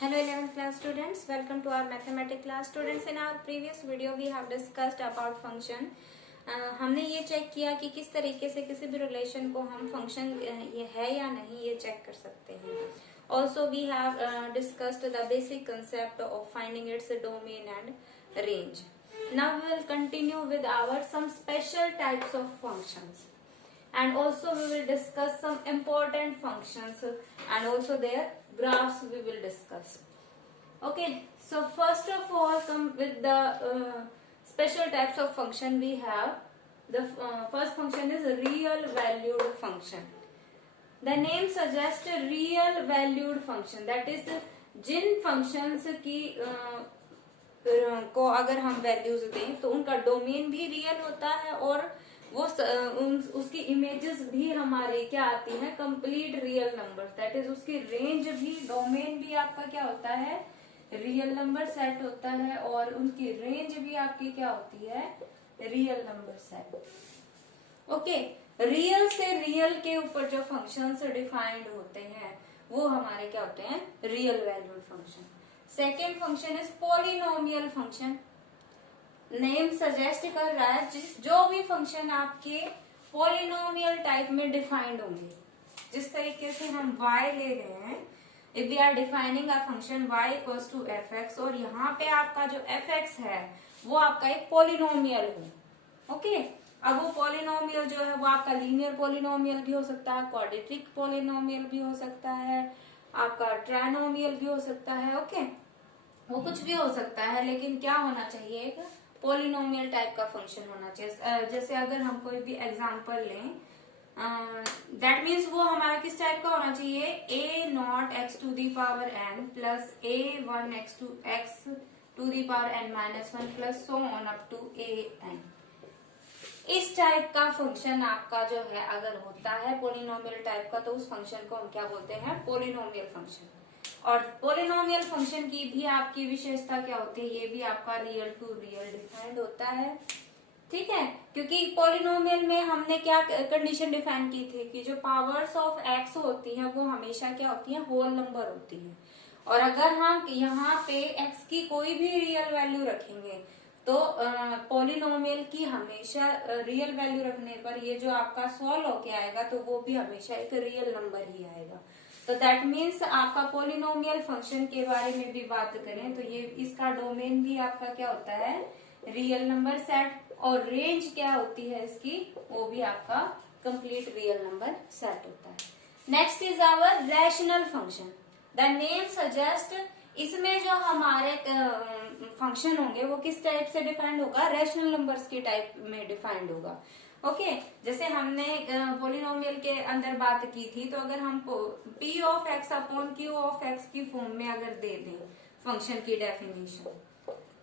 Hello 11th class students, welcome to our mathematics class. Students, in our previous video we have discussed about function. हमने ये check किया कि किस तरीके से किसी भी रिलेशन को हम फंक्शन ये है या नहीं ये चेक कर सकते हैं. Also we have discussed the basic concept of finding its domain and range. Now we will continue with our some special types of functions. And also we will discuss some important functions and also their graphs we will discuss. Okay, so first of all come with the special types of function we have. The first function is real valued function. The name suggests a real valued function, that is Jin functions की को अगर हम values दें तो उनका domain भी real होता है और वो उसकी इमेजेस भी हमारे क्या आती है, complete real numbers. That is उसकी रेंज भी, डोमेन भी आपका क्या होता है, रियल नंबर सेट होता है और उनकी रेंज भी आपकी क्या होती है, real number set. Okay, real से रियल के ऊपर जो फंक्शंस डिफाइंड होते हैं वो हमारे क्या होते हैं, real valued function. Second function is polynomial function. Name suggest कर रहा है जो भी फंक्शन आपके पॉलिनोमियल टाइप में डिफाइंड होंगे. जिस तरीके से हम y ले रहे हैं, if we are defining a function y equals to fx और यहाँ पे आपका जो fx है वो आपका एक पॉलिनोमियल हो. ओके, अब वो पॉलिनोमियल जो है वो आपका लीनियर पॉलिनोमियल भी हो सकता है, क्वाड्रेटिक पॉलिनोमियल भी हो सकता है, आपका ट्राइनोमियल भी हो सकता है. ओके, वो कुछ भी हो सकता है, लेकिन क्या होना चाहिए, एक पॉलिनोमियल टाइप का फंक्शन होना चाहिए. जैसे अगर हम कोई भी एग्जांपल लें, दैट मीन्स वो हमारा किस टाइप का होना चाहिए, a naught x to the power n plus a1 x to the power n minus 1 plus so on up to an. इस टाइप का फंक्शन आपका जो है अगर होता है पॉलिनोमियल टाइप का, तो उस फंक्शन को हम क्या बोलते हैं, पॉलिनोमियल फंक्शन. और पॉलिनोमियल फंक्शन की भी आपकी विशेषता क्या होती है, ये भी आपका रियल टू रियल डिफाइंड होता है. ठीक है, क्योंकि पॉलिनोमियल में हमने क्या कंडीशन डिफाइन की थी कि जो पावर्स ऑफ एक्स होती है वो हमेशा क्या होती है, होल नंबर होती है. और अगर हम यहाँ पे एक्स की कोई भी रियल वैल्यू रखेंगे तो पॉलिनोमियल की हमेशा रियल वैल्यू रखने पर ये जो आपका सॉल्व होके आएगा तो वो भी हमेशा एक रियल नंबर ही आएगा. तो दैट मीन्स आपका पॉलिनोमियल फंक्शन के बारे में भी बात करें तो ये इसका डोमेन भी आपका क्या होता है, रियल नंबर सेट. और रेंज क्या होती है इसकी, वो भी आपका कंप्लीट रियल नंबर सेट होता है. Next is our rational function. The name suggest, इसमें जो हमारे फंक्शन होंगे वो किस टाइप से डिफाइंड होगा, रैशनल नंबर्स के टाइप में डिफाइंड होगा. ओके, जैसे हमने पॉलिनोमियल के अंदर बात की थी, तो अगर हम p of x upon q of x की फॉर्म में अगर दे दें फंक्शन की डेफिनेशन,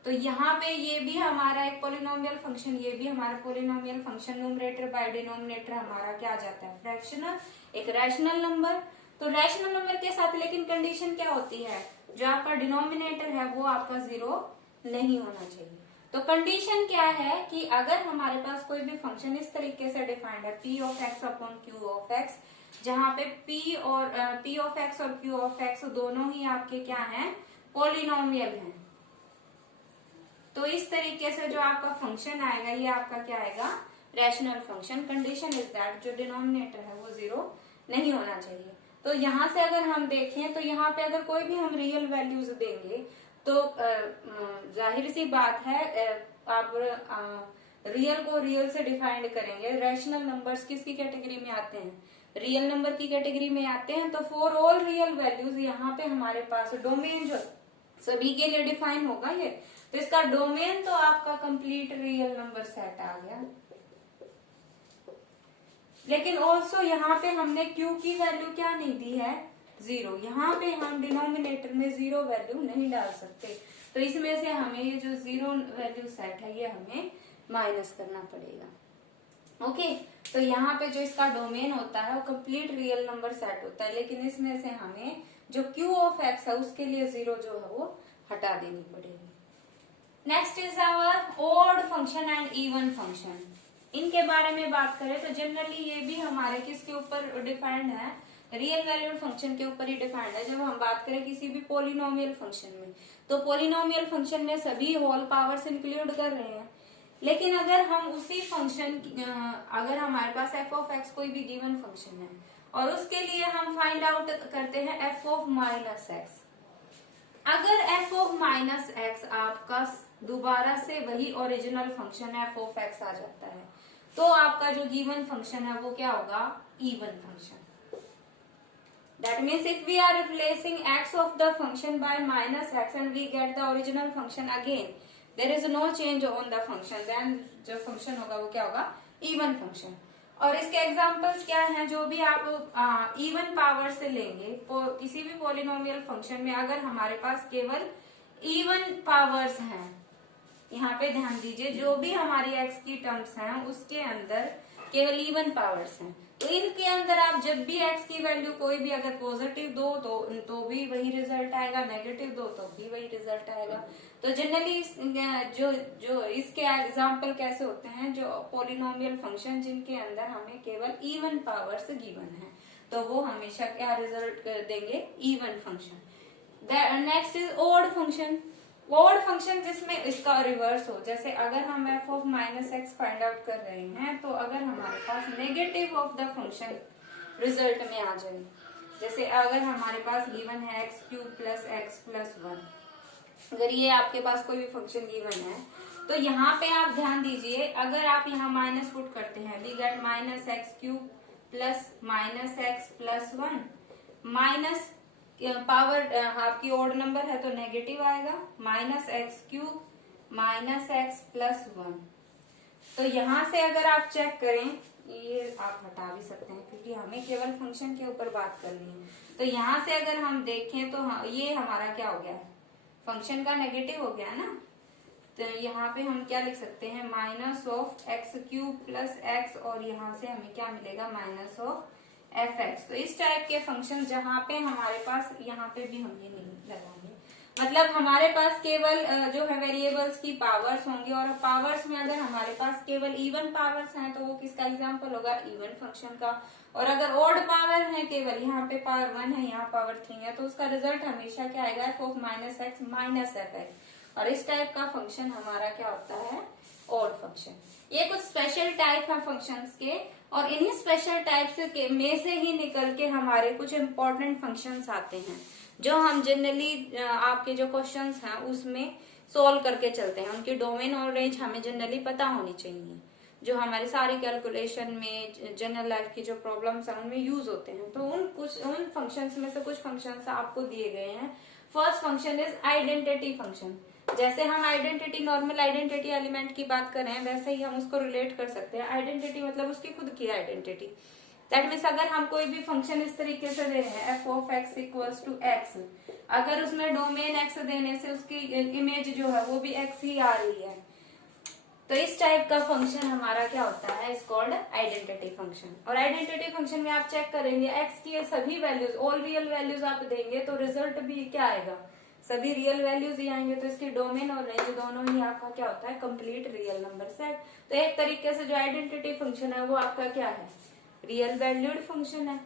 तो यहाँ पे ये भी हमारा एक पॉलिनोमियल फंक्शन, ये भी हमारा polynomial function. Numerator by denominator हमारा क्या आ जाता है, फ्रैक्शनल, एक रैशनल नंबर. तो रैशनल नंबर के साथ लेकिन कंडीशन क्या होती है, जो आपका डिनोमिनेटर है वो आपका 0 नहीं होना चाहिए. तो कंडीशन क्या है कि अगर हमारे पास कोई भी फंक्शन इस तरीके से डिफाइंड है, p of x upon q of x, जहाँ पे p ऑफ x और q ऑफ x दोनों ही आपके क्या हैं, पॉलिनोमियल हैं. तो इस तरीके से जो आपका फंक्शन आएगा ये आपका क्या आएगा, rational function. Condition is that जो डिनोमिनेटर है वो 0 नहीं होना चाहिए. तो यहाँ से अगर हम देखें तो यहाँ पे अगर कोई भी हम रियल वैल्यूज देंगे तो जाहिर सी बात है आप रियल को रियल से डिफाइंड करेंगे. रैशनल नंबर्स किसकी कैटेगरी में आते हैं, रियल नंबर की कैटेगरी में आते हैं. तो फॉर ऑल रियल वैल्यूज यहाँ पे हमारे पास डोमेन जो सभी के लिए डिफाइन होगा ये, तो इसका डोमेन तो आपका कंप्लीट रियल नंबर सेट आ गया. लेकिन ऑल्सो यहाँ पे हमने q की वैल्यू क्या नहीं दी है, 0. यहाँ पे हम डिनोमिनेटर में 0 वैल्यू नहीं डाल सकते, तो इसमें से हमें ये जो 0 वैल्यू सेट है ये हमें माइनस करना पड़ेगा. ओके, तो यहाँ पे जो इसका डोमेन होता है वो कंप्लीट रियल नंबर सेट होता है, लेकिन इसमें से हमें जो q ऑफ x है उसके लिए 0 जो है वो हटा देनी पड़ेगी. Next is our odd function and even function. इनके बारे में बात करें तो जनरली ये भी हमारे किसके ऊपर डिफाइंड है, रियल वैल्यूड फंक्शन के ऊपर ही डिपेंड है। जब हम बात करें किसी भी पोलिनोमियल फंक्शन में, तो पोलिनोमियल फंक्शन में सभी होल पावर्स इंक्लूड कर रहे हैं। लेकिन अगर हम उसी फंक्शन, अगर हमारे पास एफ ऑफ एक्स कोई भी गिवन फंक्शन है और उसके लिए हम फाइंड आउट करते हैं एफ ऑफ माइनस एक्स, अगर एफ ऑफ माइनस एक्स आपका दोबारा से वही original function f of x आ जाता है, तो आपका जो गिवन फंक्शन है वो क्या होगा, even function. That means if we are replacing x of the function by minus x and we get the original function again, there is no change on the function, then जो function होगा वो क्या होगा, even function। और इसके examples क्या हैं, जो भी आप इवन पावर से लेंगे किसी भी पोलिनोमियल फंक्शन में, अगर हमारे पास केवल इवन पावर्स हैं, यहाँ पे ध्यान दीजिए, जो भी हमारी x की टर्म्स हैं उसके अंदर केवल इवन पावर्स हैं, तो इनके अंदर आप जब भी x की वैल्यू कोई भी अगर पॉजिटिव दो तो भी वही रिजल्ट आएगा, नेगेटिव दो तो भी वही रिजल्ट आएगा। तो जनरली जो इसके एग्जांपल कैसे होते हैं, जो पोलिनोमियल फंक्शन जिनके अंदर हमें केवल इवन पावर्स गिवन है, तो वो हमेशा क्या रिजल्ट देंगे, even function. Next is odd function. Odd function जिसमें इसका रिवर्स हो, जैसे अगर हम f of minus x find out कर रहे हैं, तो अगर हमारे पास negative of the function result में आ जाए, जैसे अगर हमारे पास गिवन है x cube plus x plus one, अगर ये आपके पास कोई भी फंक्शन गिवन है, तो यहाँ पे आप ध्यान दीजिए, अगर आप यहाँ माइनस पुट करते हैं, we get minus x cube plus minus x plus one, minus power आपकी ओड नंबर है तो नेगेटिव आएगा, minus x cube minus x plus one. तो यहाँ से अगर आप चेक करें, ये आप हटा भी सकते हैं क्योंकि हमें केवल फंक्शन के ऊपर बात करनी है। तो यहाँ से अगर हम देखें तो ये हमारा क्या हो गया है, फंक्शन का नेगेटिव हो गया है ना। तो यहाँ पे हम क्या लिख सकते हैं, minus of x cube plus x, और यहाँ से हमें क्या मिलेगा, माइनस ऑफ एफ एक्स। तो इस टाइप के फंक्शन जहाँ पे हमारे पास, यहाँ पे भी हम ये नहीं लगाएंगे, मतलब हमारे पास केवल जो है वेरिएबल्स की पावर्स होंगी, और पावर्स में अगर हमारे पास केवल इवन पावर्स हैं तो वो किसका एग्जांपल होगा, इवन फंक्शन का। और अगर ऑड पावर है केवल, यहाँ पे पावर 1 है, यहाँ पावर 3 है, तो उसका रिजल्ट हमेशा क्या आएगा, F of minus x minus F x. और इस टाइप का फंक्शन हमारा क्या होता है, ऑड फंक्शन। ये कुछ स्पेशल टाइप है फंक्शंस के, और इन्हीं स्पेशल टाइप्स में से ही निकल के हमारे कुछ इंपॉर्टेंट फंक्शंस आते हैं, जो हम जनरली आपके जो क्वेश्चंस हैं उसमें सोल्व करके चलते हैं। उनकी डोमेन और रेंज हमें जनरली पता होनी चाहिए, जो हमारी सारी कैलकुलेशन में, जनरल लाइफ की जो प्रॉब्लम्स हैं उनमें यूज होते हैं। तो उन फंक्शंस में से कुछ फंक्शंस आपको दिए गए हैं। First function is identity function. जैसे हम आइडेंटिटी, नॉर्मल आइडेंटिटी एलिमेंट की बात कर रहे हैं, वैसे ही हम उसको रिलेट कर सकते हैं। आइडेंटिटी मतलब उसकी खुद की आइडेंटिटी। दैट मीन्स अगर हम कोई भी फंक्शन इस तरीके से दे रहे हैं, f of x equals to x, अगर उसमें डोमेन एक्स देने से उसकी इमेज जो है वो भी एक्स ही आ रही है, तो इस टाइप का फंक्शन हमारा क्या होता है, इज कॉल्ड आइडेंटिटी फंक्शन। और आइडेंटिटी फंक्शन में आप चेक करेंगे, एक्स की सभी वैल्यूज, ऑल रियल वैल्यूज आप देंगे तो रिजल्ट भी क्या आएगा, सभी रियल वैल्यूज ही आएंगे। तो इसकी डोमेन और रेंज दोनों ही आपका क्या होता है, कंप्लीट रियल नंबर सेट। तो एक तरीके से जो आइडेंटिटी फंक्शन है वो आपका क्या है, रियल वैल्यूड फंक्शन है।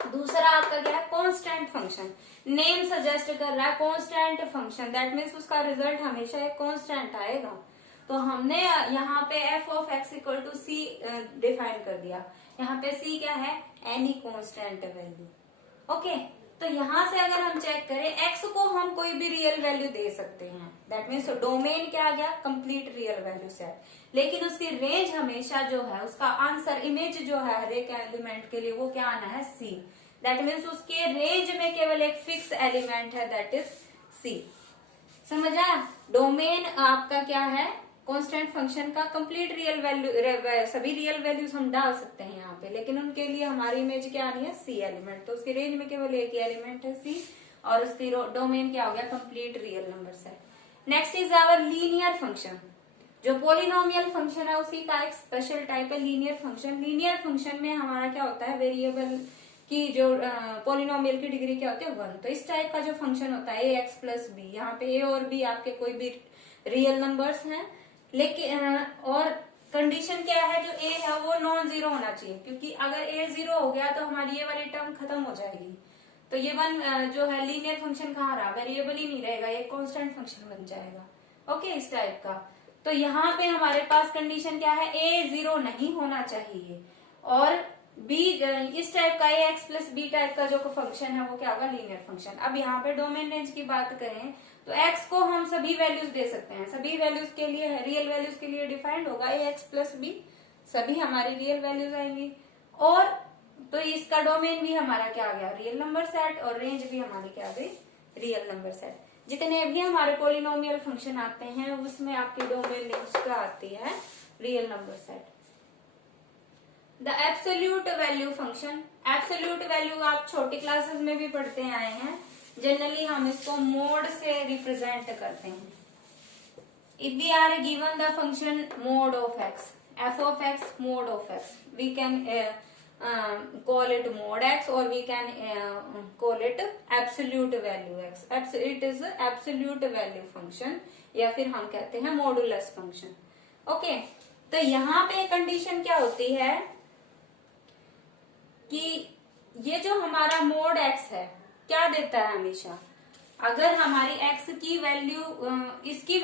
दूसरा आपका क्या है, कांस्टेंट फंक्शन। नेम सजेस्ट कर रहा है कांस्टेंट फंक्शन, दैट मीन्स उसका रिजल्ट हमेशा एक कांस्टेंट आएगा। तो हमने यहाँ पे f of x equal to c define कर दिया। यहाँ पे सी क्या है, एनी कांस्टेंट वैल्यू। ओके, तो यहाँ से अगर हम चेक करें, एक्स को हम कोई भी रियल वैल्यू दे सकते हैं, दैट मीन्स डोमेन क्या आ गया, कंप्लीट रियल वैल्यू सेट। लेकिन उसकी रेंज हमेशा जो है, उसका आंसर इमेज जो है हर एक एलिमेंट के लिए वो क्या आना है, सी। दैट मीन्स उसके रेंज में केवल एक फिक्स एलिमेंट है, दैट इज सी। समझ आया? डोमेन आपका क्या है, कांस्टेंट फंक्शन का कंप्लीट रियल वैल्यू, सभी रियल वैल्यूज हम डाल सकते हैं यहाँ पे, लेकिन उनके लिए हमारी इमेज क्या आनी है, सी एलिमेंट। तो उसकी रेंज में केवल एक ही एलिमेंट है, सी, और उसकी डोमेन क्या हो गया, complete real number set. Next is our linear function. जो पोलिनोमियल फंक्शन है उसी का एक स्पेशल टाइप है लीनियर फंक्शन। लीनियर फंक्शन में हमारा क्या होता है, वेरिएबल की जो पोलिनोमियल की डिग्री क्या होती है, 1। तो इस टाइप का जो फंक्शन होता है, ए एक्स प्लस बी, यहाँ पे ए और बी आपके कोई भी रियल नंबर्स हैं, लेकिन और कंडीशन क्या है, जो ए है वो नॉन जीरो होना चाहिए, क्योंकि अगर ए जीरो हो गया तो हमारी ये वाली टर्म खत्म हो जाएगी। तो ये वन जो है लीनियर फंक्शन कहाँ रहा, वेरिएबल ही नहीं रहेगा, ये कांस्टेंट फंक्शन बन जाएगा। ओके, इस टाइप का। तो यहाँ पे हमारे पास कंडीशन क्या है, ए जीरो नहीं होना चाहिए, और बी इस टाइप का ए एक्स प्लस बी टाइप का जो फंक्शन है वो क्या होगा, लीनियर फंक्शन। अब यहाँ पे डोमेन रेंज की बात करें तो एक्स को हम सभी वैल्यूज दे सकते हैं, सभी वैल्यूज के लिए रियल वैल्यूज के लिए डिफाइंड होगा ए एक्स प्लस बी, सभी हमारी रियल वैल्यूज आएंगी। और तो इसका डोमेन भी हमारा क्या आ गया, रियल नंबर सेट, और रेंज भी हमारी क्या आ गई, रियल नंबर सेट। जितने भी हमारे पोलिनोमियल फंक्शन आते हैं उसमें आपकी डोमेन रेंज क्या आती है, real number set. The absolute value function, absolute value आप छोटी क्लासेस में भी पढ़ते आए हैं, जनरली हम इसको मोड से रिप्रेजेंट करते हैं। If we are given the function mod of x, f of x mod of x, we can call it mod x or we can call it absolute value x. It is absolute value function, या फिर हम कहते हैं modulus function. Okay, तो यहाँ पे condition क्या होती है कि ये जो हमारा मोड x है क्या देता है हमेशा, अगर हमारी x की वैल्यू इसकी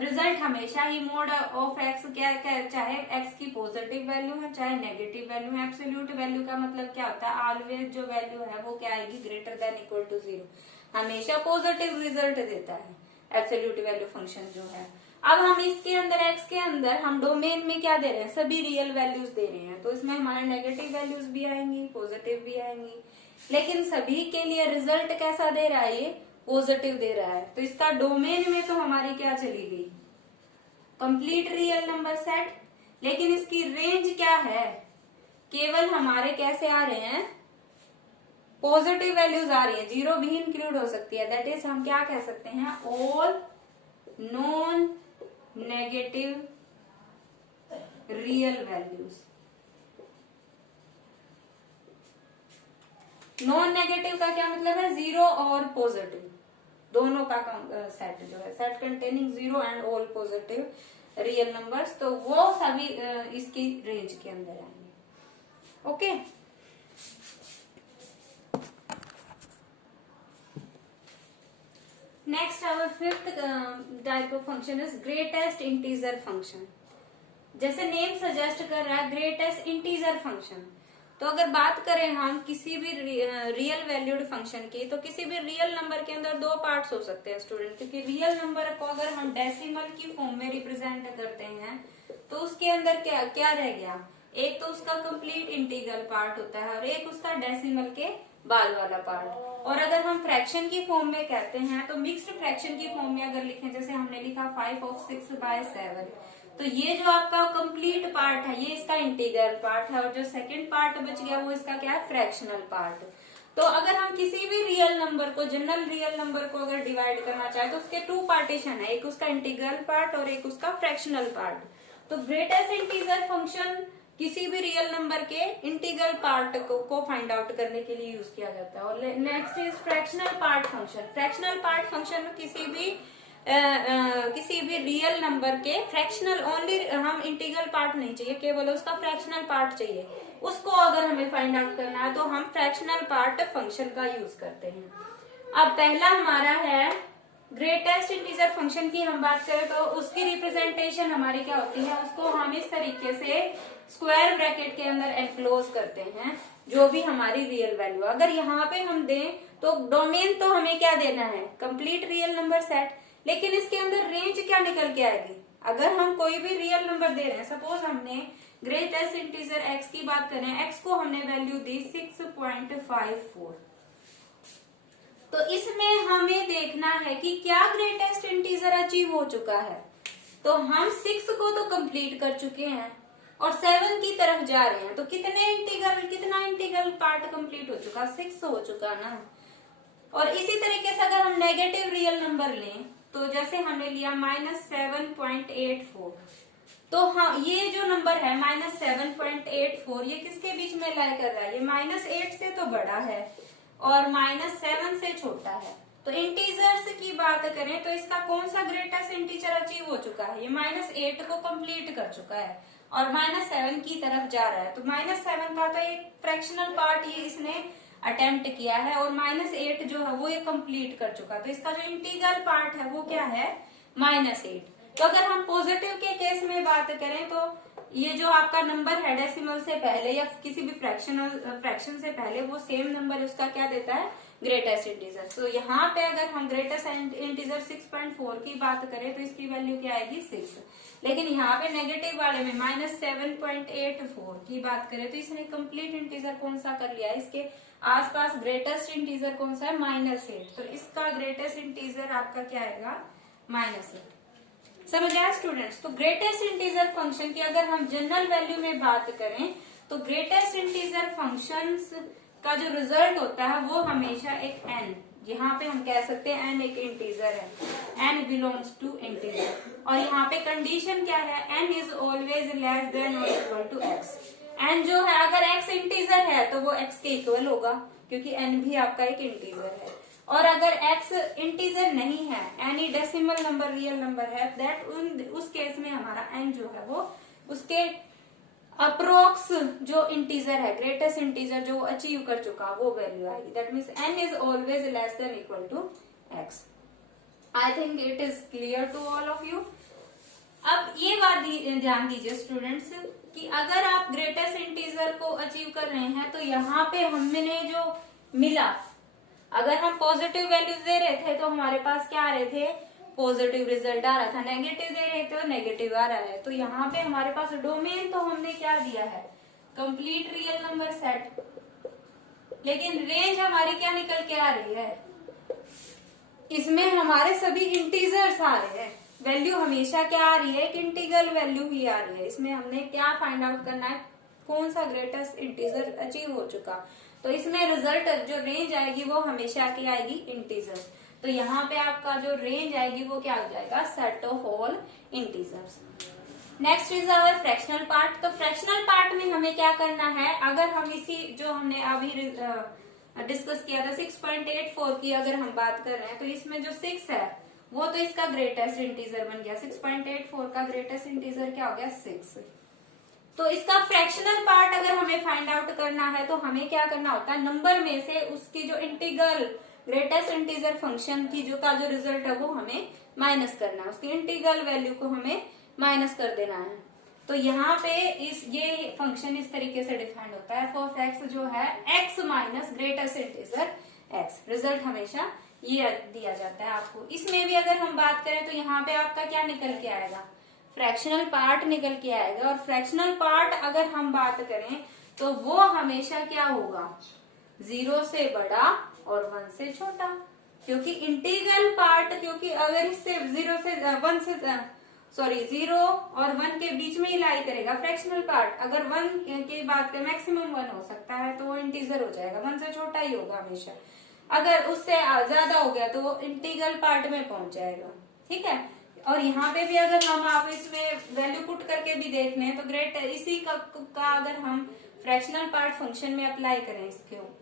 रिजल्ट हमेशा ही मोड ऑफ x क्या चाहे x की पॉजिटिव वैल्यू है चाहे नेगेटिव वैल्यू है। एब्सोल्यूट वैल्यू का मतलब क्या होता है, ऑलवेज जो वैल्यू है वो क्या आएगी, greater than equal to zero, हमेशा पॉजिटिव रिजल्ट देता है एब्सोल्यूट वैल्यू फंक्शन जो है। अब हम इसके अंदर x के अंदर हम डोमेन में क्या दे रहे हैं, सभी रियल वैल्यूज दे रहे हैं, तो इसमें हमारे नेगेटिव वैल्यूज भी आएंगी पॉजिटिव भी आएंगी, लेकिन सभी के लिए रिजल्ट कैसा दे रहा है, ये पॉजिटिव दे रहा है। तो इसका डोमेन में तो हमारी क्या चली गई, कंप्लीट रियल नंबर सेट, लेकिन इसकी रेंज क्या है, केवल हमारे कैसे आ रहे हैं, पॉजिटिव वैल्यूज आ रही है, जीरो भी इंक्लूड हो सकती है। दैट इज हम क्या कह सकते हैं, all non negative real values. Non negative का क्या मतलब है, जीरो और पॉजिटिव दोनों का सेट जो है, set containing zero and all positive real numbers, तो वो सभी इसकी रेंज के अंदर आएंगे। Okay, next our fifth type of function is greatest integer function. जैसे नेम सजेस्ट कर रहा है ग्रेटेस्ट इंटीजर फंक्शन, तो अगर बात करें हम किसी भी रियल वैल्यूड फंक्शन की, तो किसी भी रियल नंबर के अंदर दो पार्ट्स हो सकते हैं स्टूडेंट, क्योंकि रियल नंबर को अगर हम डेसिमल की फॉर्म में रिप्रेजेंट करते हैं तो उसके अंदर क्या क्या रह गया, एक तो उसका कंप्लीट इंटीग्रल पार्ट होता है और एक उसका डेसिमल के बाद वाला पार्ट। और अगर हम फ्रैक्शन की फॉर्म में कहते हैं तो मिक्स्ड फ्रैक्शन की फॉर्म में अगर लिखें, जैसे हमने लिखा 5/6/7, तो ये जो आपका कंप्लीट पार्ट है ये इसका इंटीग्रल पार्ट है, और जो सेकंड पार्ट बच गया वो इसका क्या है, फ्रैक्शनल पार्ट। तो अगर हम किसी भी रियल नंबर को, जनरल रियल नंबर को अगर डिवाइड करना चाहे तो उसके टू पार्टीशन है, एक उसका इंटीग्रल पार्ट और एक उसका फ्रैक्शनल पार्ट। तो ग्रेटेस्ट इंटीजर फंक्शन किसी भी रियल नंबर के इंटीग्रल पार्ट को फाइंड आउट करने के लिए यूज किया जाता है। और next is fractional part function. Fractional part function किसी भी रियल नंबर के फ्रैक्शनल, ओनली हम इंटीग्रल पार्ट नहीं चाहिए, केवल उसका फ्रैक्शनल पार्ट चाहिए, उसको अगर हमें फाइंड आउट करना है तो हम फ्रैक्शनल पार्ट फंक्शन का यूज करते हैं। अब पहला हमारा है ग्रेटेस्ट इंटीजर फंक्शन की हम बात करें तो उसकी रिप्रेजेंटेशन हमारी क्या होती है, उसको हम इस तरीके से स्क्वायर ब्रैकेट के अंदर एनक्लोज करते हैं, जो भी हमारी रियल वैल्यू। अगर यहाँ पे हम दें तो डोमेन तो हमें क्या देना है, कंप्लीट रियल नंबर सेट, लेकिन इसके अंदर रेंज क्या निकल के आएगी। अगर हम कोई भी रियल नंबर दे रहे हैं, सपोज हमने ग्रेटेस्ट इंटीजर एक्स की बात करें, एक्स को हमने वैल्यू दी 6.54, तो इसमें हमें देखना है कि क्या ग्रेटेस्ट इंटीजर अचीव हो चुका है। तो हम 6 को तो कंप्लीट कर चुके हैं और 7 की तरफ जा रहे हैं, तो कितना इंटीग्रल पार्ट कंप्लीट हो चुका, 6 हो चुका ना। और इसी तरीके से अगर हम नेगेटिव रियल नंबर लें, तो जैसे हमने लिया -7.84, तो हाँ ये जो नंबर है -7.84 ये किसके बीच में लाई कर रहा है, ये -8 से तो बड़ा है और -7 से छोटा है। तो इंटीजर्स की बात करें तो इसका कौन सा ग्रेटेस्ट इंटीजर अचीव हो चुका है, ये -8 को कंप्लीट कर चुका है। और -7 की तरफ जा रहा है। तो -7 था तो एक फ्रैक्शनल पार्ट ये इसने अटेम्प्ट किया है और -8 जो है वो ये कंप्लीट कर चुका। तो इसका जो इंटीग्रल पार्ट है वो क्या है, -8। तो अगर हम पॉजिटिव के केस में बात करें तो ये जो आपका नंबर है डेसिमल से पहले या किसी भी फ्रैक्शन से पहले वो सेम नंबर उसका क्या देता है, ग्रेटेस्ट इंटीजर। तो यहाँ पे अगर हम ग्रेटेस्ट इंटीजर 6.4 की बात करें तो इसकी वैल्यू क्या आएगी, 6। लेकिन यहाँ पे नेगेटिव वाले में -7.84 की बात करें तो इसने कंप्लीट इंटीजर कौन सा कर लिया है, इसके आसपास ग्रेटेस्ट इंटीजर कौन सा है, -8। तो इसका ग्रेटेस्ट इंटीजर आपका क्या आएगा, -8। समझ आया स्टूडेंट्स। तो ग्रेटेस्ट इंटीजर फंक्शन की अगर हम जनरल वैल्यू में बात करें तो ग्रेटेस्ट इंटीजर फंक्शंस का जो रिजल्ट होता है वो हमेशा एक n, यहाँ पे हम कह सकते हैं n एक इंटीजर है, n बिलोंग्स टू इंटीजर। और यहाँ पे कंडीशन क्या है, n is always less then और इक्वल टू x। n जो है अगर x इंटीजर है तो वो x के इक्वल होगा क्योंकि n भी आपका एक इंटीजर है। और अगर x इंटीजर नहीं है, any decimal number real number है, दैट उस केस में हमारा n जो है वो उसके अप्रोक्स जो इंटीजर है, ग्रेटेस्ट इंटीजर जो अचीव कर चुका वो वैल्यू आएगी। That means n is always less than equal to x। I think it is clear to all of you. अब ये बात ध्यान दीजिए स्टूडेंट्स कि अगर आप ग्रेटेस्ट इंटीजर को अचीव कर रहे हैं तो यहाँ पे हमने जो मिला, अगर हम पॉजिटिव वैल्यूज दे रहे थे तो हमारे पास क्या आ रहे थे, पॉजिटिव रिजल्ट आ रहा था, नेगेटिव दे रहे थे तो नेगेटिव आ रहा है। तो यहाँ पे हमारे पास डोमेन तो हमने क्या दिया है, कंप्लीट रियल नंबर सेट, लेकिन रेंज हमारी क्या निकल के आ रही है, इसमें हमारे सभी इंटीजर्स आ रहे हैं। वैल्यू हमेशा क्या आ रही है, एक इंटीग्रल वैल्यू ही आ रही है। इसमें हमने क्या फाइंड आउट करना है, कौन सा ग्रेटेस्ट इंटीजर अचीव हो चुका। तो इसमें रिजल्ट जो रेंज आएगी वो हमेशा की आएगी इंटीजर। तो यहाँ पे आपका जो रेंज आएगी वो क्या हो जाएगा, set of all integers. Next is our fractional part. तो फ्रैक्शनल पार्ट में हमें क्या करना है, अगर हम इसी जो हमने अभी डिस्कस किया था 6.84 की अगर हम बात कर रहे हैं तो इसमें जो 6 है वो तो इसका ग्रेटेस्ट इंटीजर बन गया। 6.84 का ग्रेटेस्ट इंटीजर क्या हो गया, 6। तो इसका फ्रैक्शनल पार्ट अगर हमें फाइंड आउट करना है तो हमें क्या करना होता है, नंबर में से उसकी जो इंटीग्रल ग्रेटेस्ट इंटीजर फंक्शन की जो रिजल्ट है वो हमें माइनस करना है, उसकी इंटीग्रल वैल्यू को हमें माइनस कर देना है। तो यहाँ पे ये फंक्शन इस तरीके से डिफाइंड होता है, फॉर एक्स जो है x minus greatest integer x। Result हमेशा ये दिया जाता है आपको। इसमें भी अगर हम बात करें तो यहाँ पे आपका क्या निकल के आएगा, फ्रैक्शनल पार्ट निकल के आएगा। और फ्रैक्शनल पार्ट अगर हम बात करें तो वो हमेशा क्या होगा, 0 से बड़ा और 1 से छोटा, क्योंकि इंटीग्रल पार्ट, क्योंकि अगर इससे 0 और 1 के बीच में ही लाई करेगा फ्रैक्शनल पार्ट। अगर 1 की बात करें मैक्सिमम 1 हो सकता है तो वो इंटीजर हो जाएगा, 1 से छोटा ही होगा हमेशा। अगर उससे ज्यादा हो गया तो वो इंटीग्रल पार्ट में पहुंच जाएगा, ठीक है। और यहाँ पे भी अगर हम आप इसमें वैल्यू पुट करके भी देख लें तो ग्रेट इसी का अगर हम फ्रैक्शनल पार्ट फंक्शन में अप्लाई करें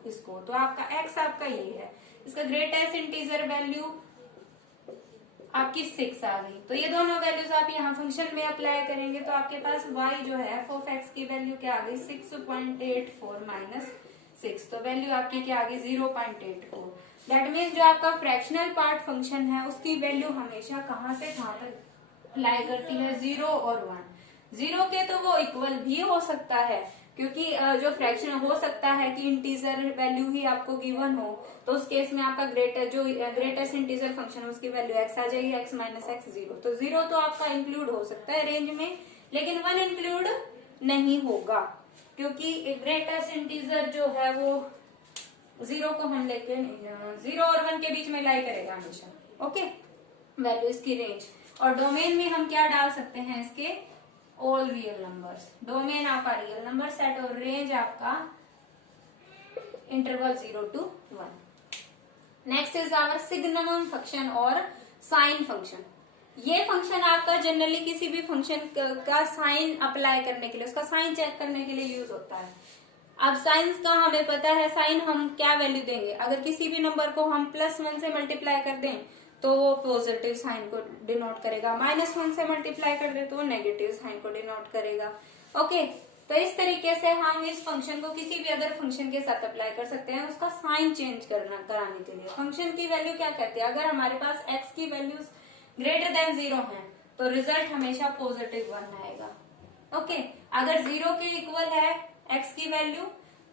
इसको तो आपका x आपका ये है, इसका ग्रेटेस्ट इंटीजर वैल्यू आपकी 6 आ गई। तो ये दोनों वैल्यूज आप यहाँ फंक्शन में अप्लाई करेंगे तो आपके पास y जो है f ऑफ x की वैल्यू क्या आ गई, 6.84 माइनस 6। तो वैल्यू आपकी क्या आ गई, 0.84। दैट मीन्स जो आपका फ्रैक्शनल पार्ट फंक्शन है उसकी वैल्यू हमेशा कहाँ से कहाँ तक लाई करती है, 0 और 1। 0 के तो वो इक्वल भी हो सकता है, क्योंकि जो फ्रैक्शन हो सकता है कि इंटीजर वैल्यू ही आपको गिवन हो, तो उस केस में आपका ग्रेटेस्ट इंटीजर फंक्शन उसकी वैल्यू x आ जाएगी, x माइनस एक्स 0। तो 0 तो आपका इंक्लूड हो सकता है रेंज में, लेकिन 1 इंक्लूड नहीं होगा, क्योंकि ग्रेटेस्ट इंटीजर जो है वो 0 को हम लेके 0 और 1 के बीच में लाई करेगा हमेशा, ओके। वैल्यू इसकी रेंज। और डोमेन में हम क्या डाल सकते हैं, इसके ऑल रियल नंबर्स। डोमेन आपका रियल नंबर सेट और रेंज आपका interval 0 to 1। Next is our signum function और साइन फंक्शन। ये फंक्शन आपका जनरली किसी भी फंक्शन का साइन अप्लाई करने के लिए, उसका साइन चेक करने के लिए यूज होता है। अब साइन का हमें पता है, साइन हम क्या वैल्यू देंगे, अगर किसी भी नंबर को हम +1 से मल्टीप्लाई कर दें तो वो पॉजिटिव साइन को डिनोट करेगा, -1 से मल्टीप्लाई कर दे तो वो नेगेटिव साइन को डिनोट करेगा। ओके, तो इस तरीके से हम इस फंक्शन को किसी भी अदर फंक्शन के साथ अप्लाई कर सकते हैं उसका साइन चेंज कराने के लिए। फंक्शन की वैल्यू क्या कहती है, अगर हमारे पास x की वैल्यूज ग्रेटर देन 0 है तो रिजल्ट हमेशा पॉजिटिव 1 आएगा। ओके, अगर 0 के इक्वल है x की वैल्यू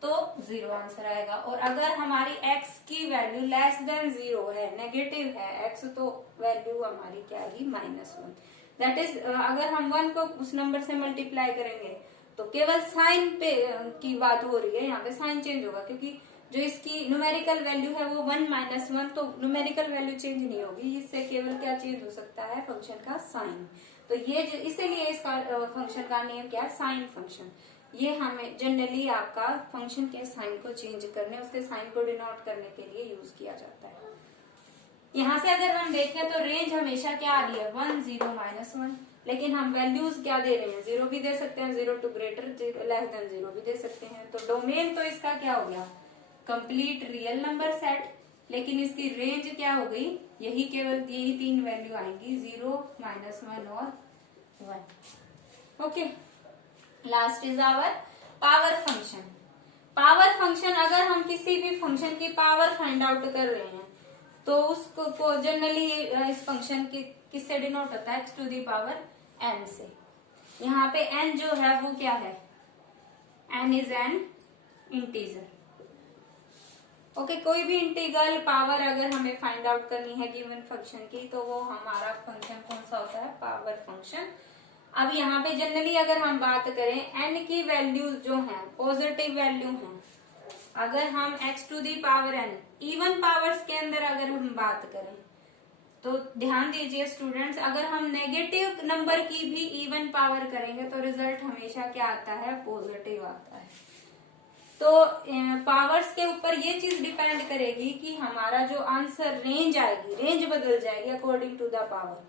तो 0 आंसर आएगा, और अगर हमारी x की वैल्यू लेस देन 0 है, नेगेटिव है x, तो वैल्यू हमारी क्या आएगी, -1। दैट इज अगर हम 1 को उस नंबर से मल्टीप्लाई करेंगे तो केवल साइन पे की बात हो रही है, यहाँ पे साइन चेंज होगा क्योंकि जो इसकी न्यूमेरिकल वैल्यू है वो 1 - 1, तो न्यूमेरिकल वैल्यू चेंज नहीं होगी, इससे केवल क्या चेंज हो सकता है, फंक्शन का साइन। तो ये इसीलिए इसका फंक्शन का नेम क्या है, साइन फंक्शन। ये हमें जनरली आपका फंक्शन के साइन को चेंज करने, उसके साइन को डिनोट करने के लिए यूज किया जाता है। यहाँ से अगर हम देखें तो रेंज हमेशा क्या आ रही है, 1 0 -1, लेकिन हम वैल्यूज क्या दे रहे हैं, 0 भी दे सकते हैं, 0 टू ग्रेटर लेस देन 0 भी दे सकते हैं। तो डोमेन तो इसका क्या हो गया, कंप्लीट रियल नंबर सेट, लेकिन इसकी रेंज क्या हो गई, यही केवल यही 3 वैल्यू आएंगी, 0 -1 और 1। Okay, last is our power function. Power function, अगर हम किसी भी फंक्शन की पावर फाइंड आउट कर रहे हैं तो उसको जनरली इस फंक्शन की किससे डिनोट होता है, x to the power n से। यहाँ पे n जो है वो क्या है, n is an integer. Okay, कोई भी इंटीग्रल पावर अगर हमें फाइंड आउट करनी है गिवन फंक्शन की तो वो हमारा फंक्शन कौन सा होता है, पावर फंक्शन। अब यहाँ पे जनरली अगर हम बात करें n की वैल्यूज जो हैं पॉजिटिव वैल्यू हैं, अगर हम x to the power n even powers के अंदर अगर हम बात करें तो ध्यान दीजिए स्टूडेंट्स, अगर हम नेगेटिव नंबर की भी इवन पावर करेंगे तो रिजल्ट हमेशा क्या आता है, पॉजिटिव आता है। तो पावर्स के ऊपर ये चीज डिपेंड करेगी कि हमारा जो आंसर रेंज आएगी, रेंज बदल जाएगी अकॉर्डिंग टू द पावर।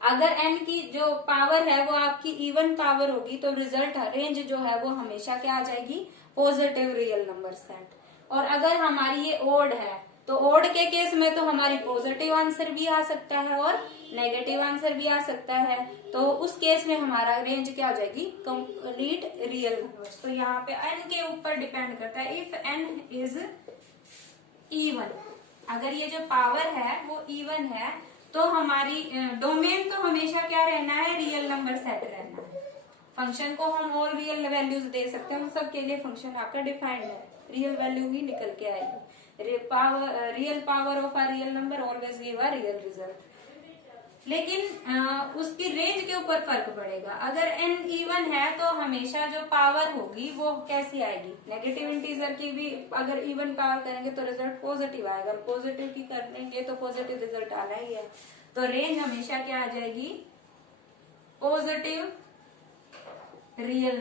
अगर n की जो पावर है वो आपकी इवन पावर होगी तो रिजल्ट रेंज जो है वो हमेशा क्या आ जाएगी, पॉजिटिव रियल नंबर सेट। और अगर हमारी ये ओड है तो ओड के केस में तो हमारी पॉजिटिव आंसर भी आ सकता है और नेगेटिव आंसर भी आ सकता है, तो उस केस में हमारा रेंज क्या आ जाएगी, कंप्लीट रियल नंबर्स। तो यहाँ पे n के ऊपर डिपेंड करता है, इफ n इज इवन, अगर ये जो पावर है वो इवन है तो हमारी डोमेन तो हमेशा क्या रहना है, रियल नंबर सेट रहना है। फंक्शन को हम और रियल वैल्यूज दे सकते हैं, उन सब के लिए फंक्शन आपका डिफाइंड है, रियल वैल्यू ही निकल के आएगी। Real power of a real number always give a real result. लेकिन उसकी रेंज के ऊपर फर्क पड़ेगा। अगर n इवन है तो हमेशा जो पावर होगी वो कैसी आएगी, नेगेटिव इंटीजर की भी अगर इवन पावर करेंगे तो रिजल्ट पॉजिटिव आएगा, अगर पॉजिटिव की करेंगे तो पॉजिटिव रिजल्ट आना ही है। तो रेंज हमेशा क्या आ जाएगी, पॉजिटिव रियल